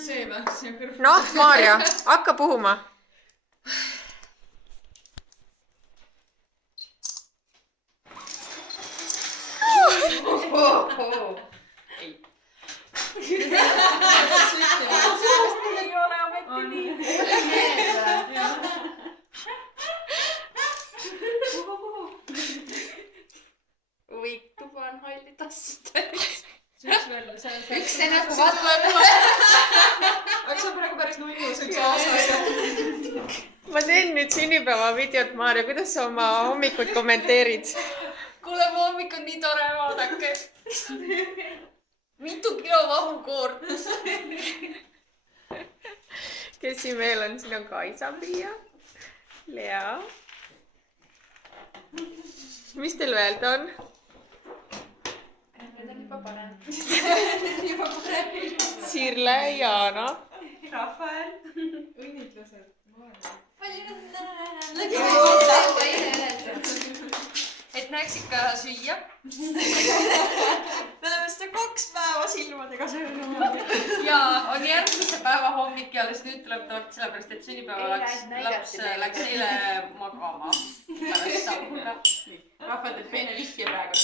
See vähks ja kõrv. Noh, Maarja, hakka puhuma. Ei ole ometi nii. Võik tuba on halli tassida. Üks see nägu vaatavad. Aga see on praegu päris nullu, see üks aastas. Ma teen nüüd sünnipäevavideot, Maarja, kuidas sa oma hommikut kommenteerid? Kuule, mu hommik on nii tore, vaadake. Mitu kilo vahukoort. Kes siin veel on? Siin on Kaisa-Pia, Lea. Mis teil veel on? Need on juba parem. Sirle, Jaana. Rafael. Õnnitlused. Palju õnne. Et näeks ikka süüa. Me oleme seda 2 päeva silmadega söönud. Ja on järgmise päeva hommik ja alles nüüd tuleb tort, sellepärast et sünnipäeva laps läks eile magama. Pärast sauna. Rafael teeb peene vihje praegu.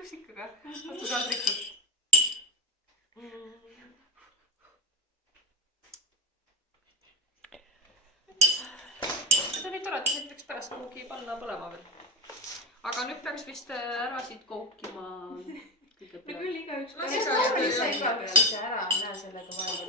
Kusikaga. Vastu kaldrikud. Need on nii toredad, et võiks pärast kooki panna põlema veel. Aga nüüd peaks vist ära siit kookima. No küll igaüks. Igaüks ära, näe sellega vaja.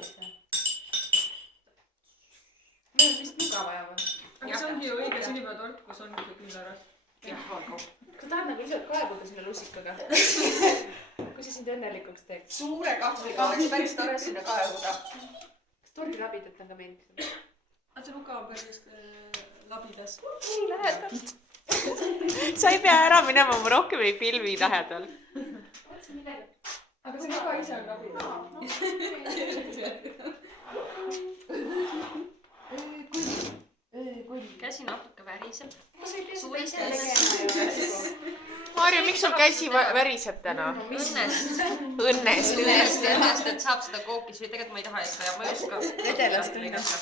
Meil on vist nuga vaja või? Aga see ongi ju õige sünnipäevatort, kus on ikka küünlarast. Jah, olgu. Sa tahad nagu ise kaebuda sinna lussikaga? Kui sa sind õnnelikuks teed? Suure kahvliga oleks päris tore sinna kaevuda. Kas tordilabidelt on ka meeldib? Aga see nuga on päris labidas. Nii lähedal. Sa ei pea ära minema, ma rohkem ei filmi lähedal. Aga see nuga ise on labidas. Käsi natuke väriseb. Maarja, miks sul käsi väriseb täna? Õnnest. Õnnest. Et saab seda kookis või tegelikult ma ei taha seda ja ma ei oska. Vedelast õnnest.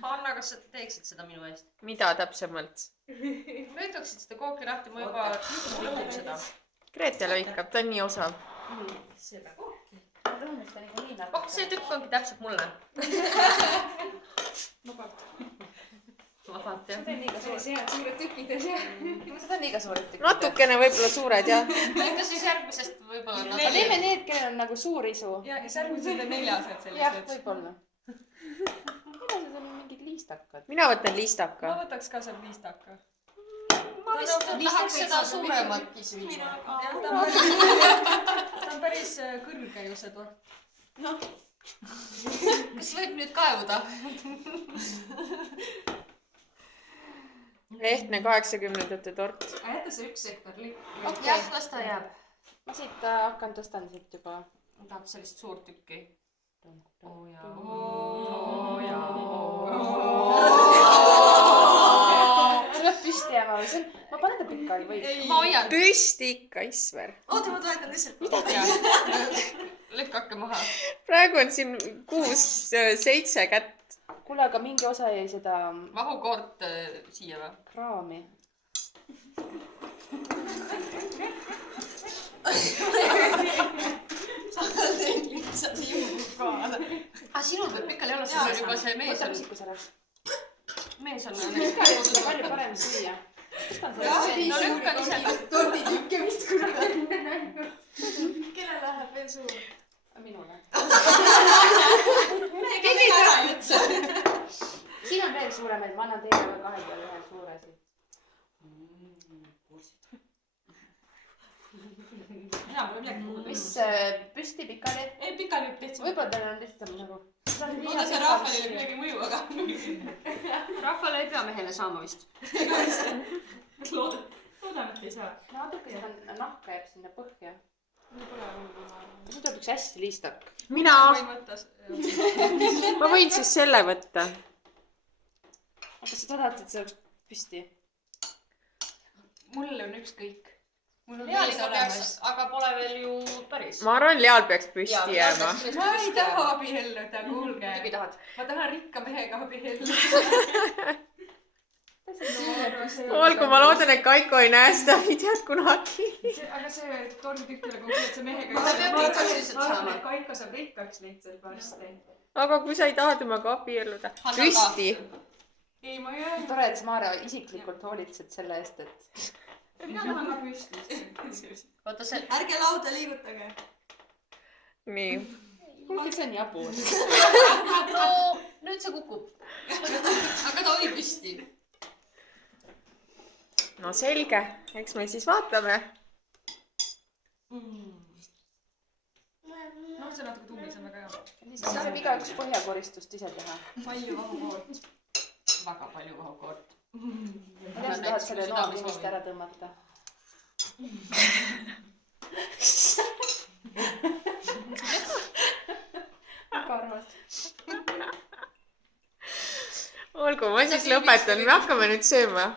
Anna, kas sa teeksid seda minu eest? Mida täpsemalt? Lõikaksid seda kooki lahti, ma juba lõhub seda. Grete lõikab, ta on nii osav. Seda kooki. See tükk ongi täpselt mulle. Vabalt, jah. Seda on liiga suured tükid. Seda on liiga suured tükid. Natukene võib-olla suured, jah. Lõika siis järgmisest võib-olla natuke. Aga teeme need, kellel on nagu suur isu. Ja järgmised on 4-sed sellised. Jah, võib-olla. Millised on mingid liistakad? Mina võtan liistaka. Ma võtaks ka seal liistaka. Ma vist tahaks seda suurematki süüa. Ta on päris kõrge ju see tort. Noh. Kas võib nüüd kaevuda? Lehtne 80-ndate tort. Jäta see üks sektor likku. Jah, las ta jääb. Ma siit hakkan tõstan siit juba. Ma tahaks sellist suurt tükki. See peab püsti jääma. Ma panen ta pikali või? Ma hoian. Püsti ikka, Isver. Oota, ma toetan lihtsalt. Mida te? Lükkake maha. Praegu on siin 6-7 kätt. Kuule, aga mingi osa jäi seda Vahukoort siia või? kraami. Sa teed lihtsalt juhu kaala. Sinul peab pikali olla, sul on juba see mees Võta on. pisikus ära. Mees on. Pikali on seda palju parem süüa. No lükkan ise. Torditükke vist kuradi. Kelle läheb veel suur? Minule. Keegi ära üldse. Siin on veel suuremaid, ma annan teile kahe peale ühe suure siit. Enam pole midagi puhuda. Mis püsti pikali? Ei, pikali lihtsalt. Võib-olla teil on lihtsalt nagu... Oota, see Rafaelile midagi mõju, aga... Rahvale ei pea mehele saama vist. Loodame, et ei saa. Natuke seda nahka jääb sinna põhja. Nüüd tuleb üks hästi liistak. Mina. Võin võtta... Ma võin siis selle võtta. Aga sa tahad, et see oleks püsti? Mulle on ükskõik. mul on Leal mees ikka olemas peaks , aga pole veel ju päris . ma arvan , Leal peaks püsti jääma . ma ei taha abielluda , kuulge muidugi . tahad . ma tahan rikka mehega abielluda . olgu , ma loodan , et Kaiko ei näe seda videot kunagi . aga see torditükkile konkreetse mehega . Ta peab rikkaks lihtsalt saama. Kaiko saab rikkaks lihtsalt varsti . aga kui sa ei taha temaga abielluda , püsti . ei , ma ei öelnud . tore , et sa , Maarja , isiklikult hoolitsed selle eest , et mina tahan ka püsti . oota , see , ärge lauda liigutage . nii , kuulge , see on jabur . no nüüd see kukub . aga ta oli püsti . no selge , eks me siis vaatame . noh , see natuke tummis on väga hea . siis saab igaüks põhjakoristust ise teha . palju vahukoort . väga palju vahukoort . ma tean , sa tahad selle noa kinnist ära tõmmata . väga armas . olgu , ma siis lõpetan , me hakkame nüüd sööma .